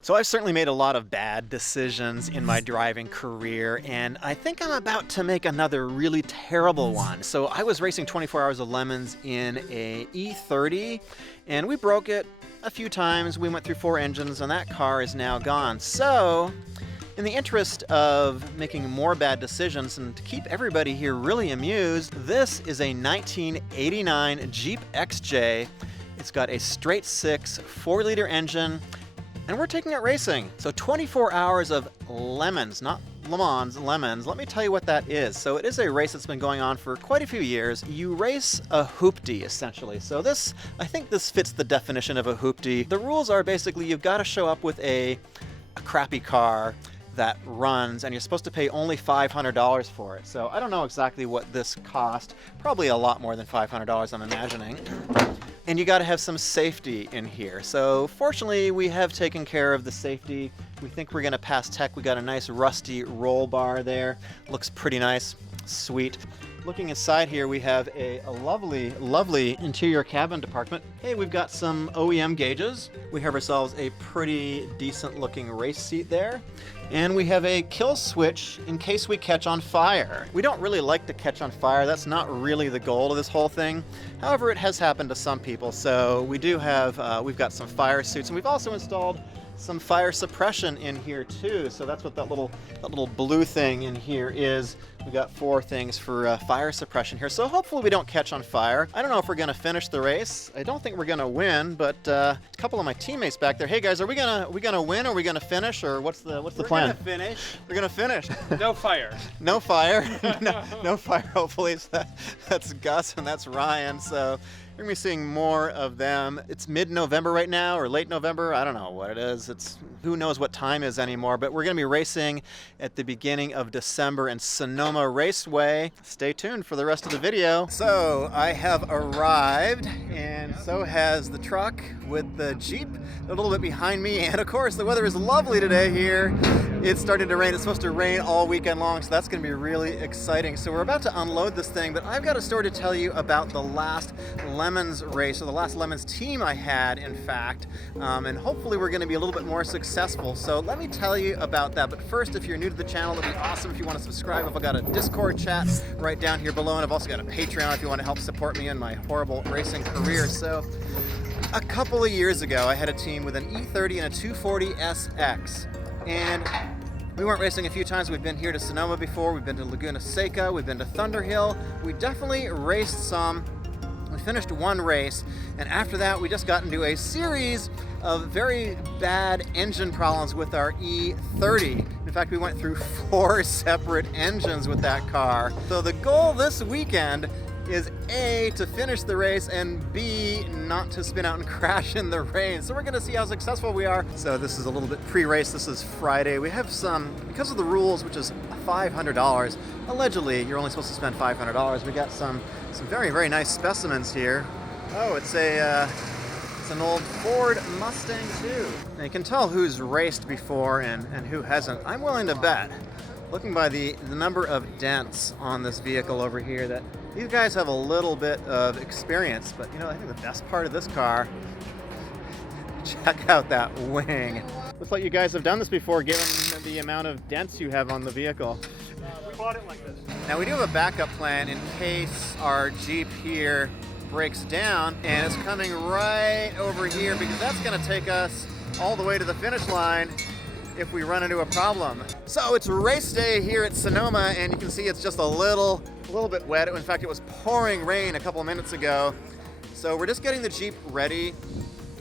So I've certainly made a lot of bad decisions in my driving career, and I think I'm about to make another really terrible one. So I was racing 24 Hours of Lemons in a E30, and we broke it a few times. We went through 4 engines, and that car is now gone. So in the interest of making more bad decisions and to keep everybody here really amused, this is a 1989 Jeep XJ. It's got a straight 6 4-liter engine, and we're taking it racing. So 24 hours of lemons, not Le Mans, lemons. Let me tell you what that is. So it is a race that's been going on for quite a few years. You race a hoopty, essentially. So I think this fits the definition of a hoopty. The rules are basically you've got to show up with a crappy car that runs, and you're supposed to pay only $500 for it. So I don't know exactly what this cost. Probably a lot more than $500, I'm imagining. And you got to have some safety in here. So fortunately, we have taken care of the safety. We think we're going to pass tech. We got a nice rusty roll bar there. Looks pretty nice, sweet. Looking inside here, we have a lovely, lovely interior cabin department. Hey, we've got some OEM gauges. We have ourselves a pretty decent looking race seat there. And we have a kill switch in case we catch on fire. We don't really like to catch on fire. That's not really the goal of this whole thing. However, it has happened to some people. So we do have, we've got some fire suits, and we've also installed some fire suppression in here too. So that's what that little blue thing in here is. We got 4 things for fire suppression here. So hopefully we don't catch on fire. I don't know if we're gonna finish the race. I don't think we're gonna win, but a couple of my teammates back there. Hey guys, are we gonna win? Or are we gonna finish? Or what's the plan? We're gonna finish. We're gonna finish. No fire. No fire. No fire. Hopefully that's Gus and that's Ryan. So we're gonna be seeing more of them. It's mid-November right now, or late November. I don't know what it is. Who knows what time is anymore, but we're gonna be racing at the beginning of December in Sonoma Raceway. Stay tuned for the rest of the video. So I have arrived, and so has the truck with the Jeep a little bit behind me. And of course, the weather is lovely today here. It's starting to rain. It's supposed to rain all weekend long, so that's gonna be really exciting. So we're about to unload this thing, but I've got a story to tell you about the last Lemons race, or the last Lemons team I had, in fact, and hopefully we're going to be a little bit more successful. So let me tell you about that. But first, if you're new to the channel, it'd be awesome if you want to subscribe. I've got a Discord chat right down here below, and I've also got a Patreon if you want to help support me in my horrible racing career. So a couple of years ago, I had a team with an E30 and a 240 SX, and we went racing a few times. We've been here to Sonoma before. We've been to Laguna Seca. We've been to Thunder Hill. We definitely raced some. We finished 1 race, and after that we just got into a series of very bad engine problems with our E30. In fact, we went through 4 separate engines with that car. So the goal this weekend is A, to finish the race, and B, not to spin out and crash in the rain. So we're gonna see how successful we are. So this is a little bit pre-race. This is Friday. We have some, because of the rules, which is $500, allegedly you're only supposed to spend $500. We got some very, very nice specimens here. Oh, it's an old Ford Mustang too. Now you can tell who's raced before and who hasn't. I'm willing to bet, looking by the number of dents on this vehicle over here, that these guys have a little bit of experience. But you know, I think the best part of this car, check out that wing. Looks like you guys have done this before, given the amount of dents you have on the vehicle. We bought it like this. Now we do have a backup plan in case our Jeep here breaks down, and it's coming right over here, because that's gonna take us all the way to the finish line if we run into a problem. So it's race day here at Sonoma, and you can see it's just a little bit wet. In fact, it was pouring rain a couple of minutes ago. So we're just getting the Jeep ready.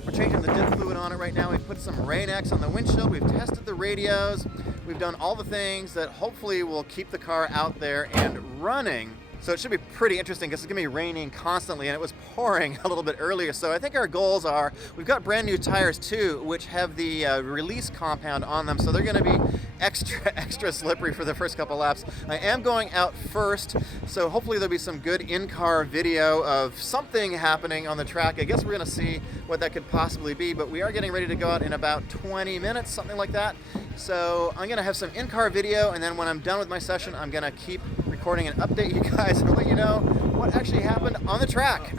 We're changing the diff fluid on it right now. We've put some Rain-X on the windshield. We've tested the radios. We've done all the things that hopefully will keep the car out there and running. So it should be pretty interesting, because it's gonna be raining constantly, and it was pouring a little bit earlier. So I think our goals are, we've got brand new tires too, which have the release compound on them. So they're gonna be extra slippery for the first couple laps. I am going out first, so hopefully there'll be some good in-car video of something happening on the track. I guess we're gonna see what that could possibly be, but we are getting ready to go out in about 20 minutes, something like that. So I'm gonna have some in-car video, and then when I'm done with my session, I'm gonna keep recording and update you guys and let you know what actually happened on the track.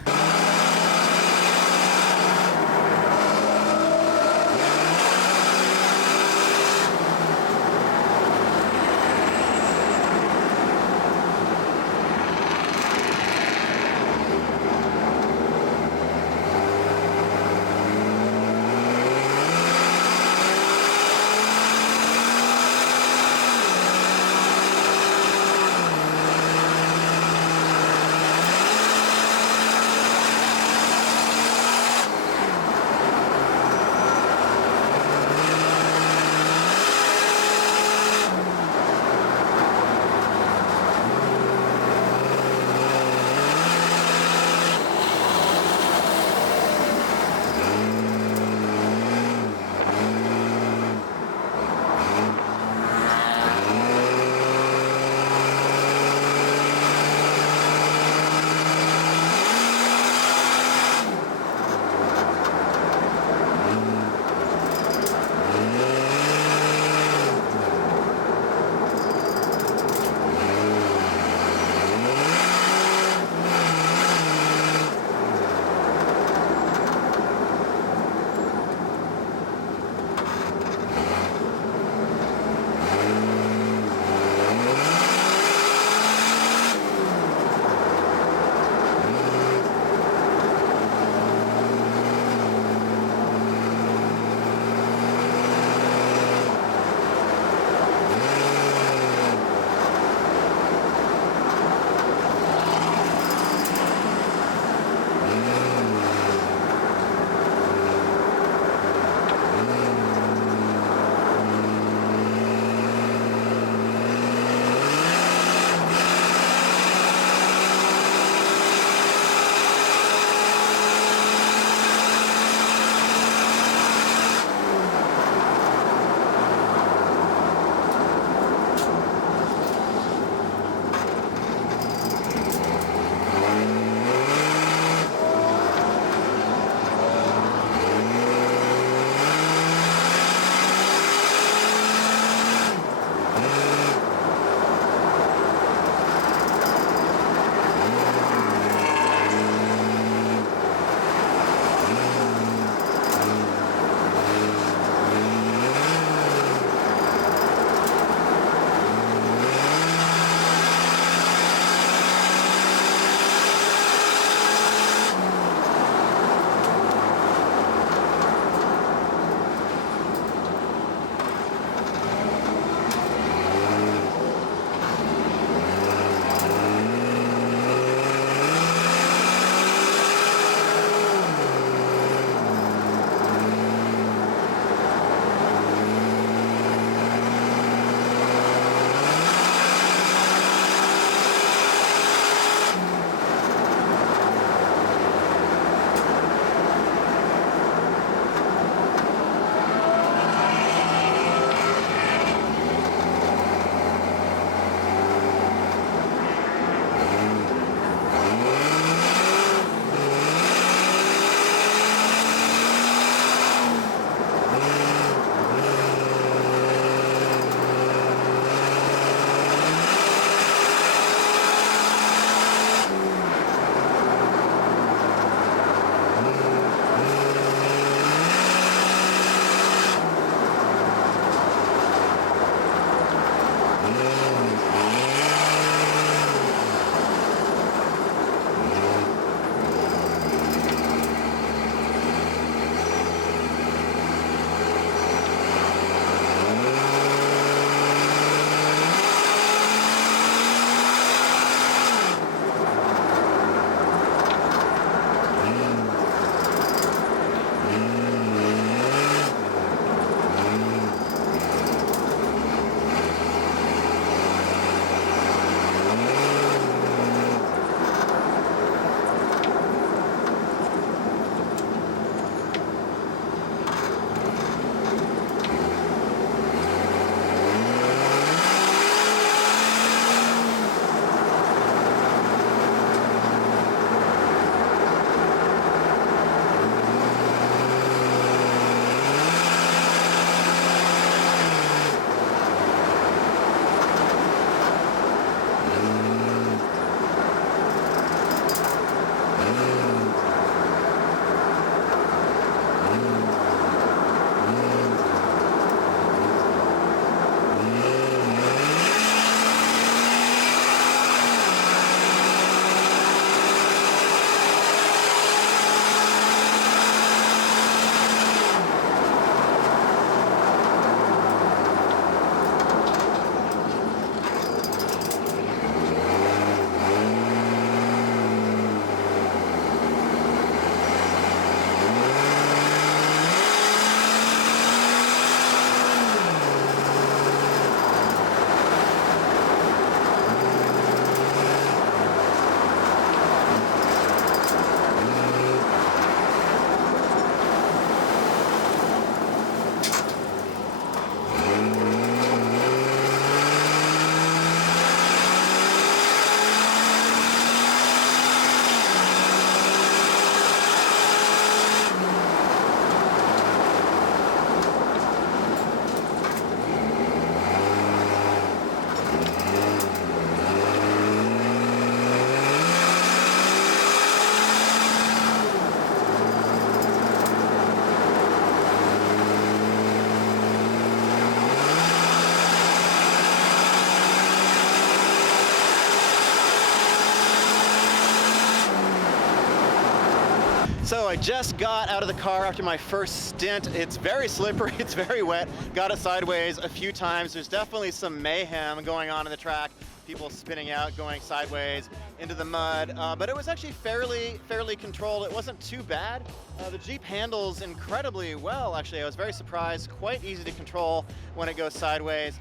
So I just got out of the car after my first stint. It's very slippery, it's very wet. Got it sideways a few times. There's definitely some mayhem going on in the track. People spinning out, going sideways into the mud, but it was actually fairly controlled. It wasn't too bad. The Jeep handles incredibly well, actually. I was very surprised. Quite easy to control when it goes sideways.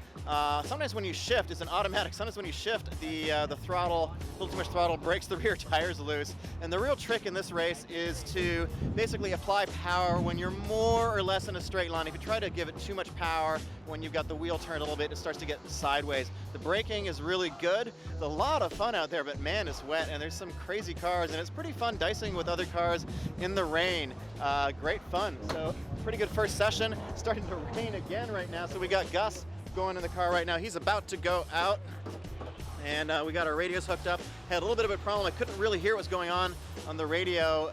Sometimes when you shift, it's an automatic. Sometimes when you shift, the throttle, a little too much throttle, breaks the rear tires loose. And the real trick in this race is to basically apply power when you're more or less in a straight line. If you try to give it too much power when you've got the wheel turned a little bit, it starts to get sideways. The braking is really good. It's a lot of fun out there, but man, it's wet and there's some crazy cars, and it's pretty fun dicing with other cars in the rain. Great fun. So pretty good first session. Starting to rain again right now. So we got Gus going in the car right now. He's about to go out, and we got our radios hooked up. Had a little bit of a problem. I couldn't really hear what was going on the radio,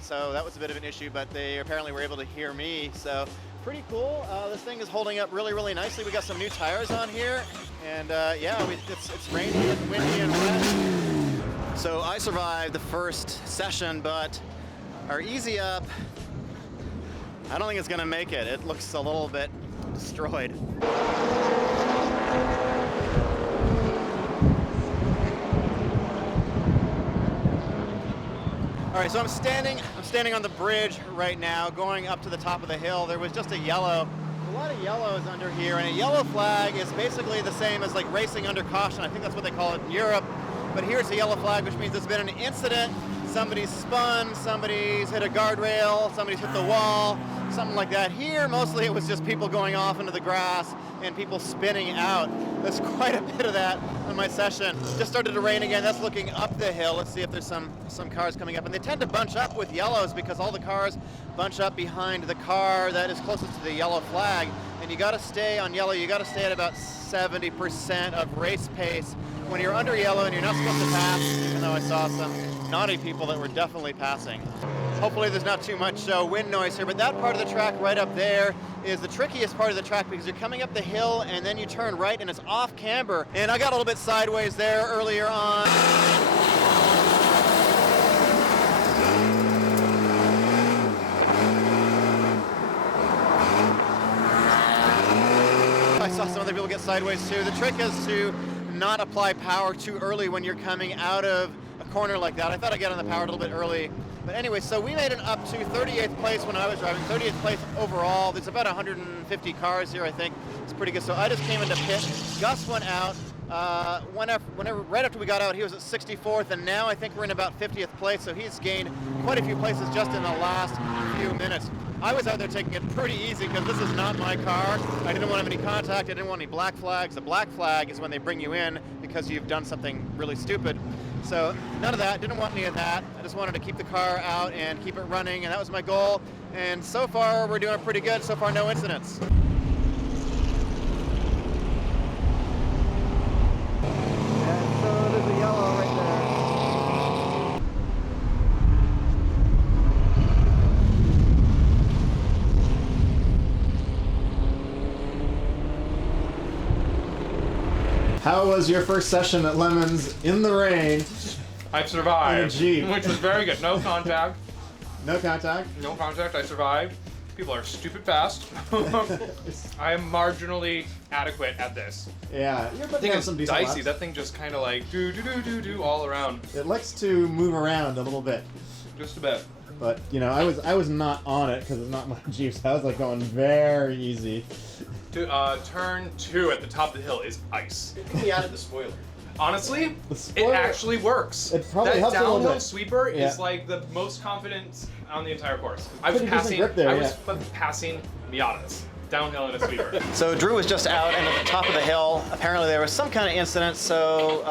so that was a bit of an issue, but they apparently were able to hear me. So pretty cool. This thing is holding up really nicely. We got some new tires on here, and yeah, it's rainy and windy and wet. So I survived the first session, but our easy up, I don't think it's gonna make it. It looks a little bit destroyed. All right, so I'm standing on the bridge right now, going up to the top of the hill. There was just a lot of yellows under here, and a yellow flag is basically the same as like racing under caution. I think that's what they call it in Europe. But here it's a yellow flag, which means there's been an incident. Somebody's spun, somebody's hit a guardrail, somebody's hit the wall, something like that. Here, mostly it was just people going off into the grass and people spinning out. There's quite a bit of that on my session. Just started to rain again. That's looking up the hill. Let's see if there's some cars coming up. And they tend to bunch up with yellows because all the cars bunch up behind the car that is closest to the yellow flag. And you got to stay on yellow. You got to stay at about 70% of race pace when you're under yellow and you're not supposed to pass, even though I saw some naughty people that were definitely passing. Hopefully there's not too much wind noise here, but that part of the track right up there is the trickiest part of the track because you're coming up the hill and then you turn right and it's off camber. And I got a little bit sideways there earlier on. I saw some other people get sideways too. The trick is to not apply power too early when you're coming out of a corner like that. I thought I'd get on the power a little bit early. But anyway, so we made it up to 38th place when I was driving, 30th place overall. There's about 150 cars here, I think. It's pretty good. So I just came into pit. Gus went out. Right after we got out, he was at 64th, and now I think we're in about 50th place. So he's gained quite a few places just in the last few minutes. I was out there taking it pretty easy because this is not my car. I didn't want to have any contact. I didn't want any black flags. The black flag is when they bring you in because you've done something really stupid. So none of that, didn't want any of that. I just wanted to keep the car out and keep it running, and that was my goal. And so far, we're doing pretty good. So far, no incidents. And so there's a yellow right there. How was your first session at Lemons in the rain? I've survived, In a Jeep. which was very good. No contact. No contact? No contact. I survived. People are stupid fast. I am marginally adequate at this. Yeah, you're I putting think on it's some decent dicey. laps. That thing just kind of like do all around. It likes to move around a little bit. Just a bit. But, you know, I was not on it because it's not my Jeep, so I was like going very easy. Turn 2 at the top of the hill is ice. I think he added the spoiler. Honestly, The spoiler- it actually works. It probably that helps a little downhill bit. sweeper Yeah. is like the most confident on the entire course. I was Pretty decent passing. grip there, I was yeah. passing Miatas downhill in a sweeper. So Drew was just out and at the top of the hill. Apparently there was some kind of incident, so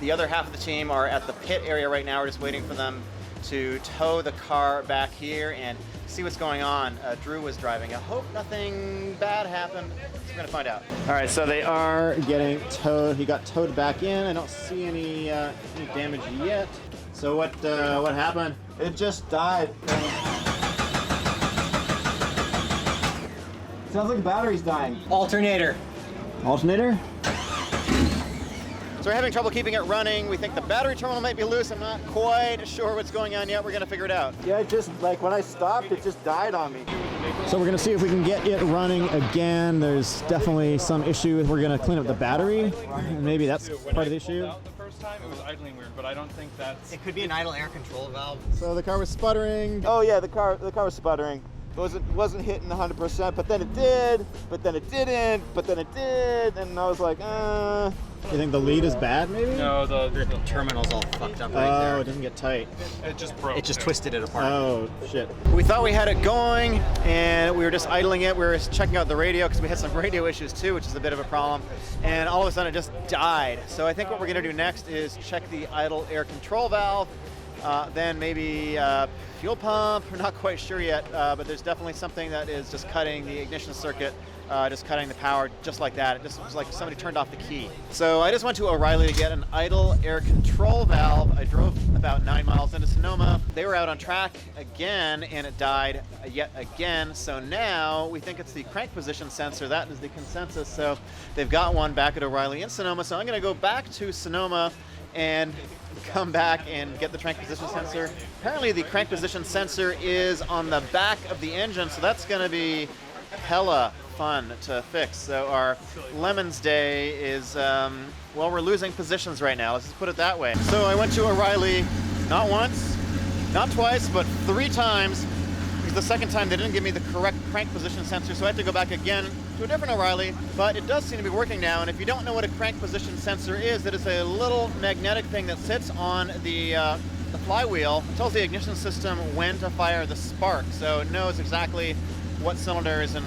the other half of the team are at the pit area right now. We're just waiting for them to tow the car back here and see what's going on. Drew was driving. I hope nothing bad happened. We're gonna find out. All right, so they are getting towed. He got towed back in. I don't see any damage yet. So what happened? It just died. Sounds like the battery's dying. Alternator. Alternator? So we're having trouble keeping it running. We think the battery terminal might be loose. I'm not quite sure what's going on yet. We're gonna figure it out. Yeah, it just, like, when I stopped, it just died on me. So we're gonna see if we can get it running again. There's definitely some issue. We're gonna clean up the battery. Maybe that's part of the issue. The first time it was idling weird, but I don't think that's. It could be an idle air control valve. So the car was sputtering. Oh yeah, the car was sputtering. Wasn't hitting 100%, but then it did, but then it didn't, but then it did, and I was like, You think the lead is bad, maybe? No, The terminal's all fucked up right Oh, there. it doesn't get tight. it just broke. It just too. twisted it apart. Oh, shit. We thought we had it going, and we were just idling it. We were checking out the radio because we had some radio issues too, which is a bit of a problem. And all of a sudden, it just died. So I think what we're going to do next is check the idle air control valve, then maybe fuel pump. We're not quite sure yet, but there's definitely something that is just cutting the ignition circuit, just cutting the power just like that. It just was like somebody turned off the key. So I just went to O'Reilly to get an idle air control valve. I drove about 9 miles into Sonoma. They were out on track again, and it died yet again. So now we think it's the crank position sensor. That is the consensus. So they've got one back at O'Reilly in Sonoma. So I'm going to go back to Sonoma and come back and get the crank position sensor. Apparently the crank position sensor is on the back of the engine, so that's going to be hella fun to fix. So our Lemons Day is, well, we're losing positions right now. Let's just put it that way. So I went to O'Reilly not once, not twice, but 3 times. Because the second time they didn't give me the correct crank position sensor, so I had to go back again to a different O'Reilly, but it does seem to be working now. And if you don't know what a crank position sensor is, it is a little magnetic thing that sits on the flywheel. It tells the ignition system when to fire the spark, so it knows exactly what cylinders and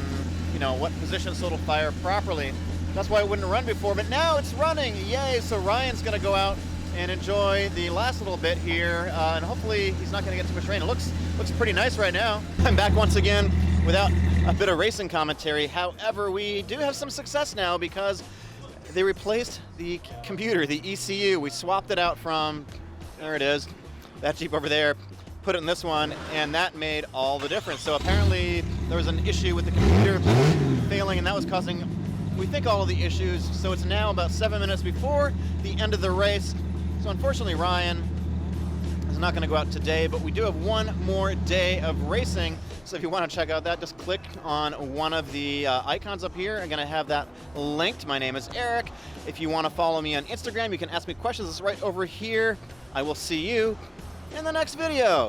what position so it'll fire properly. That's why it wouldn't run before, but now it's running. Yay! So Ryan's gonna go out and enjoy the last little bit here, and hopefully he's not going to get too much rain. It looks pretty nice right now. I'm back once again without a bit of racing commentary. However, we do have some success now because they replaced the computer, the ECU. We swapped it out from, there it is, that Jeep over there, put it in this one, and that made all the difference. So apparently there was an issue with the computer failing, and that was causing, we think, all of the issues. So it's now about 7 minutes before the end of the race. So unfortunately, Ryan is not going to go out today, but we do have one more day of racing. So if you want to check out that, just click on one of the icons up here. I'm going to have that linked. My name is Eric. If you want to follow me on Instagram, you can ask me questions. It's right over here. I will see you in the next video.